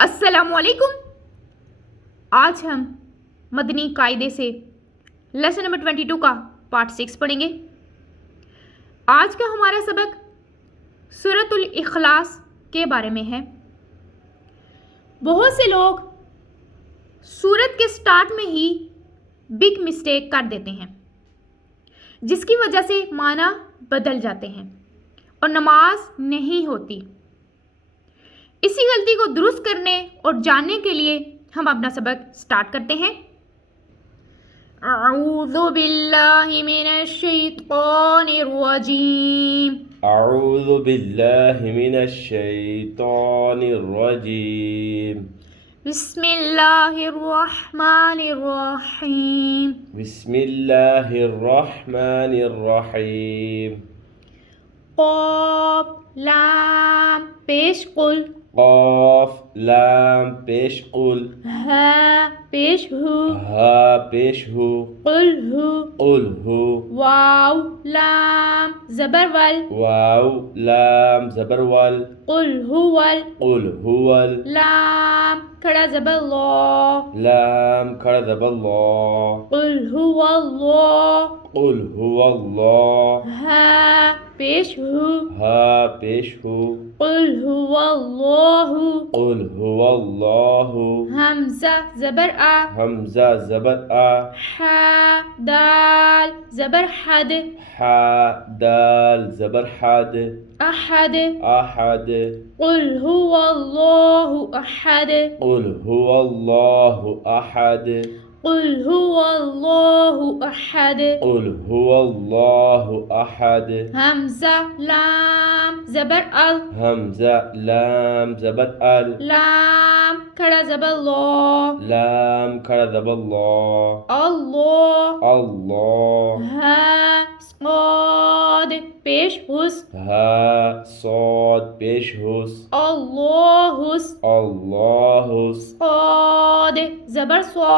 السلام علیکم. آج ہم مدنی قاعدے سے لیسن نمبر 22 کا پارٹ 6 پڑھیں گے. آج کا ہمارا سبق سورۃ الاخلاص کے بارے میں ہے. بہت سے لوگ سورت کے سٹارٹ میں ہی بگ مسٹیک کر دیتے ہیں جس کی وجہ سے معنی بدل جاتے ہیں اور نماز نہیں ہوتی. اسی غلطی کو درست کرنے اور جاننے کے لیے ہم اپنا سبق سٹارٹ کرتے ہیں. اعوذ باللہ من الشیطان الرجیم. اعوذ باللہ من الشیطان الرجیم. بسم اللہ الرحمن الرحیم. بسم اللہ الرحمن الرحیم. قاف لام پیش قل. قاف لام پیش قل. ہا پیش ہو. ہا پیش ہو. قل ہو. قل ہو. واو لام زبر ول. واو لام زبر ول. قل هو. قل هو. لام کھڑا زبر لو. لام کھڑا زبر اللہ. قل هو اللہ. قل هو اللہ. ہا پیش ہو. ہا پیش ہو. قل هو اللہ. قل هو اللہ. حمزہ زبر آ. حمزہ زبر آ. حا دال زبر حد. حا دال زبر حد. احد. احد. قل هو اللہ احد. قل هو اللہ احد. قل هو اللہ احد. قل هو اللہ احد. حمزہ لام زبر ال. حمزہ لام زبر ال. لام کھڑا زبر لو. لام کھڑا زبر اللہ. اللہ. اللہ. ہا صاد پیش حس. ہا صاد پیش حس. اللہ. اللہ. صاد زبر سو.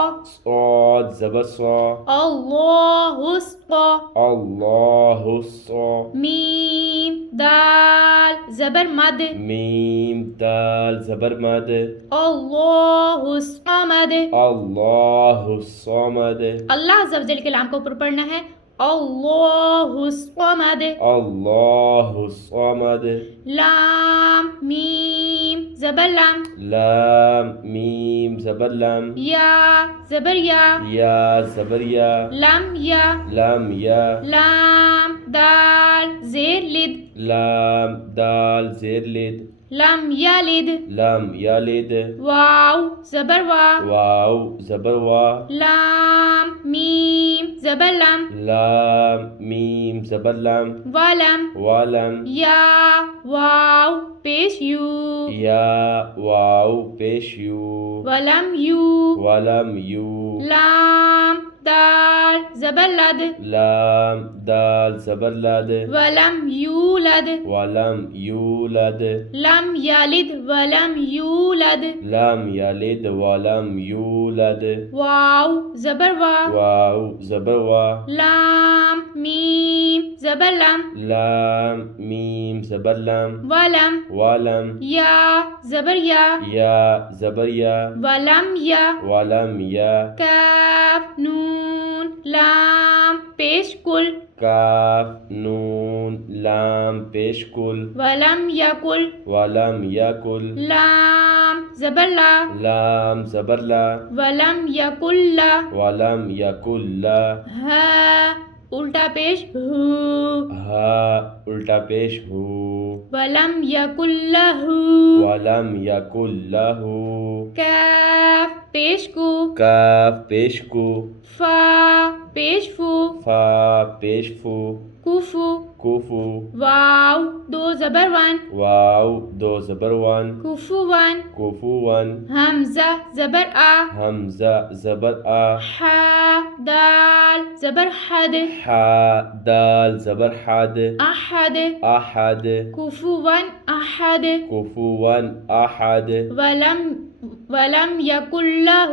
صاد زبر صا. اللہ صا. اللہ صا. میم دال زبر مد. میم دال زبر مد. اللہ الصمد. اللہ الصمد. اللہ عز و جل کے نام کو اوپر پڑھنا ہے. اللہ الصمد. اللہ الصمد. لام میم زبر لام. لام میم زبر لم. یا زبر یا. یا زبر یا. لم یا. لم یا. لام دال زیر لد. لام دال زیر لد. لم یلد. لم یلد. واو زبر وا. واو زبر وا. لام میم زبر لم. لام میم زبر لم. ولم. ولم. یا واو پیش یو. یا واو پیش یو. ولم یو. ولم یو. لام دال زبر لد. لام دال زبر لد. ولم یولد. ولم یولد. لم یلد ولم یولد. لم یلد ولم یولد. واو زبر وا. واو زبر وا. لام میم زبر لم. لام میم زبر لم. ولم. ولم. یا زبر یا. یا زبر یا. ولم یا. ولم یا. کاف نون لام پیش کل. کاف نون لام پیش کل. ولم یکل. ولم یکل. لام زبر لا. لام زبر لا. ولم یکل لا. ولم یکل لا. ہا الٹا پیش ہو. ہا الٹا پیش ہو. ولم یکل لہو. ولم یکل لہو. کاف پیش کو. کاف پیش کو. فا پیش فو. فا پیش فو. کوفو. کوفو. واو دو زبر ون. واو دو زبر ون. کوفو ون. کوفو ون. حمزہ زبر آ. حمزہ زبر آ. حا دال زبر حد. حا دال زبر حد. احد. احد. کوفو ون احد. کوفو ون احد. ولم یکن لہ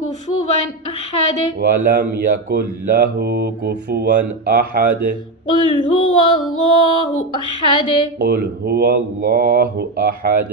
کفوا احد. ولم یکن لہ کفوا احد. قل هو اللہ احد. قل هو اللہ احد.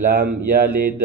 لم يلد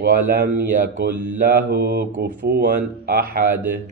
ولم يكن له كفوا أحد।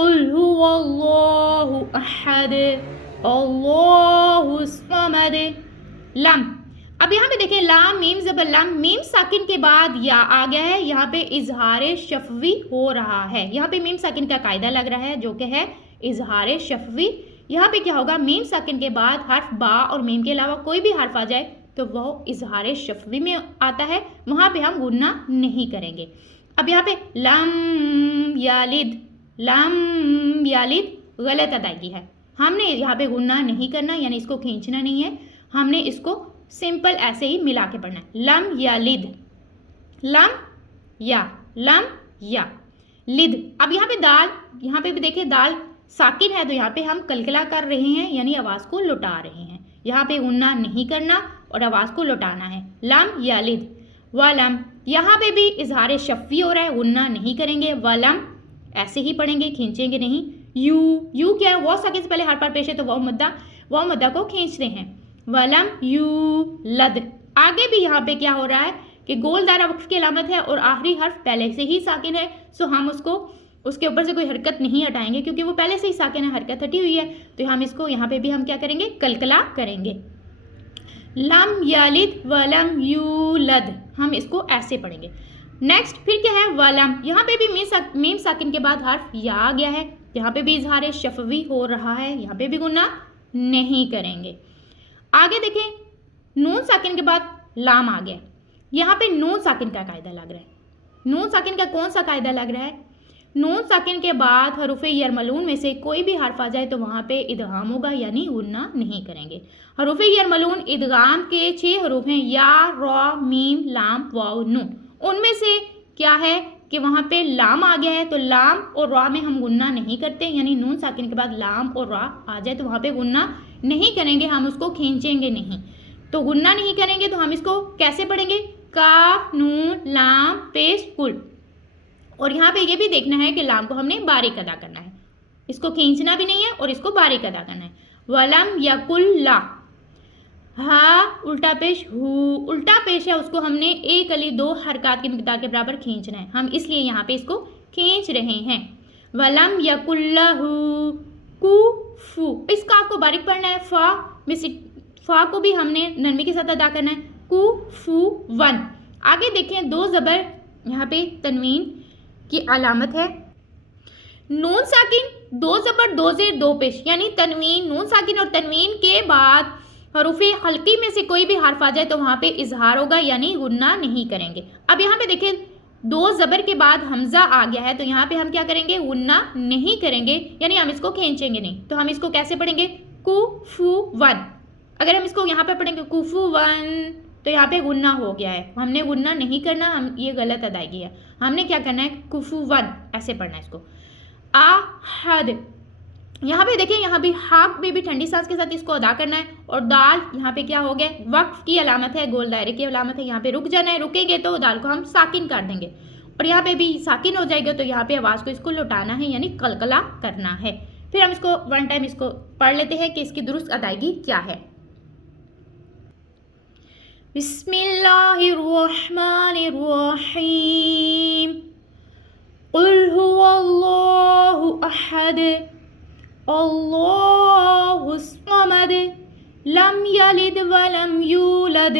قل هو اللہ احد اللہ الصمد. لم. اب یہاں پہ دیکھیں لام میم زبر لم, میم ساکن کے بعد یا آ گیا ہے, یہاں پہ اظہار شفوی ہو رہا ہے. یہاں پہ میم ساکن کا قاعدہ لگ رہا ہے جو کہ ہے اظہار شفوی. یہاں پہ کیا ہوگا, میم ساکن کے بعد حرف با اور میم کے علاوہ کوئی بھی حرف آ جائے تو وہ اظہار شفوی میں آتا ہے, وہاں پہ ہم غنہ نہیں کریں گے. اب یہاں پہ لم یالد غلط ادائیگی ہے, ہم نے یہاں پہ غنہ نہیں کرنا, یعنی اس کو کھینچنا نہیں ہے, ہم نے اس کو سمپل ایسے ہی ملا کے پڑھنا ہے. لم یالد, لم یا لد. اب یہاں پہ دال, یہاں پہ بھی دیکھیں دال ساکن ہے تو یہاں پہ ہم کلکلا کر رہے ہیں, یعنی آواز کو لٹا رہے ہیں. یہاں پہ غنہ نہیں کرنا اور آواز کو لٹانا ہے. لم یالد. ولم, یہاں پہ بھی اظہار شفوی ہو رہا ہے, غنہ نہیں کریں گے. ولم ایسے ہی پڑھیں گے, کھینچیں گے نہیں. یو کیا ہے, وہ ساکن سے پہلے حرف پر پیش ہے تو وہ مدہ کو کھینچتے ہیں. ولم یولد. آگے بھی یہاں پہ کیا ہو رہا ہے کہ گول دائرہ وقف کی علامت ہے اور آخری حرف پہلے سے ہی ساکن ہے, سو ہم اس کے اوپر سے کوئی حرکت نہیں ہٹائیں گے کیونکہ وہ پہلے سے ہی ساکن ہے, حرکت ہٹی ہوئی ہے, تو ہم اس کو یہاں پہ بھی ہم کیا کریں گے, کلکلا کریں گے. لم یلد ولم یولد, ہم اس کو ایسے پڑھیں گے. نیکسٹ پھر کیا ہے, ولم. یہاں پہ بھی میم ساکن کے بعد حرف یا آ گیا ہے, یہاں پہ بھی اظہار شفوی ہو رہا ہے, یہاں پہ بھی غنہ نہیں کریں گے. آگے دیکھیں نون ساکن کے بعد لام آ گیا, یہاں پہ نون ساکن کا قاعدہ لگ رہا ہے. نون ساکن کا کون سا قاعدہ لگ رہا ہے, نون ساکن کے بعد حروف یرملون میں سے کوئی بھی حرف آ جائے تو وہاں پہ ادغام ہوگا, یعنی غنہ نہیں کریں گے. حروف یرملون ادغام کے 6 حروف ہیں, یا را میم لام واو نون. ان میں سے کیا ہے کہ وہاں پہ لام آ گیا ہے تو لام اور را میں ہم غنہ نہیں کرتے, یعنی نون ساکن کے بعد لام اور را آ جائے تو وہاں پہ غنہ نہیں کریں گے, ہم اس کو کھینچیں گے نہیں. تو غنہ نہیں کریں گے تو ہم اس کو کیسے پڑھیں گے, کاف نون لام پیش کل. اور یہاں پہ یہ بھی دیکھنا ہے کہ لام کو ہم نے باریک ادا کرنا ہے, اس کو کھینچنا بھی نہیں ہے اور اس کو باریک ادا کرنا ہے. ولم یکل لا, ہا الٹا پیش ہو, الٹا پیش ہے اس کو ہم نے 1 الف 2 حرکات کی مقدار کے برابر کھینچنا ہے, ہم اس لیے یہاں پہ اس کو کھینچ رہے ہیں. ولم یکل لہ کوفو, اس کا آپ کو باریک پڑھنا ہے, فا کو بھی ہم نے نرمی کے ساتھ ادا کرنا ہے. کوفون. آگے دیکھیں 2 زبر یہاں پہ تنوین کی علامت ہے. نون ساکن 2 زبر 2 زیر 2 پیش, یعنی تنوین نون ساکن اور تنوین کے بعد حروف حلقی میں سے کوئی بھی حرف آ جائے تو وہاں پہ اظہار ہوگا, یعنی غنہ نہیں کریں گے. اب یہاں پہ دیکھیں 2 زبر کے بعد حمزہ آ گیا ہے تو یہاں پہ ہم کیا کریں گے, غنہ نہیں کریں گے, یعنی ہم اس کو کھینچیں گے نہیں. تو ہم اس کو کیسے پڑھیں گے, کوفون. اگر ہم اس کو یہاں پہ پڑھیں گے کوفون تو یہاں پہ غنہ ہو گیا ہے, ہم نے غنہ نہیں کرنا, ہم یہ غلط ادائیگی ہے. ہم نے کیا کرنا ہے, کوفون ایسے پڑھنا ہے اس کو. احد. یہاں پہ دیکھیں یہاں بھی ہاک میں بھی ٹھنڈی سانس کے ساتھ اس کو ادا کرنا ہے. اور دال یہاں پہ کیا ہو گیا, وقف کی علامت ہے, گول دائرے کی علامت ہے, یہاں پہ رک جانا ہے, رکیں گے تو دال کو ہم ساکن کر دیں گے, اور یہاں پہ بھی ساکن ہو جائے گا تو یہاں پہ آواز کو اس کو لٹانا ہے, یعنی کلکلا کرنا ہے. پھر ہم اس کو 1 ٹائم اس کو پڑھ لیتے ہیں کہ اس کی درست ادائیگی کیا ہے. بسم اللہ الرحمن الرحیم. قل هو اللہ احد اللہ الصمد لم یلد ولم یولد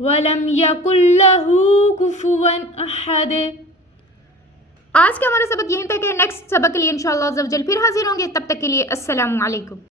ولم یکن لہ کفوا احد. آج کا ہمارا سبق یہیں تک ہے. نیکسٹ سبق کے لیے انشاءاللہ عز و جل پھر حاضر ہوں گے, تب تک کے لیے السلام علیکم.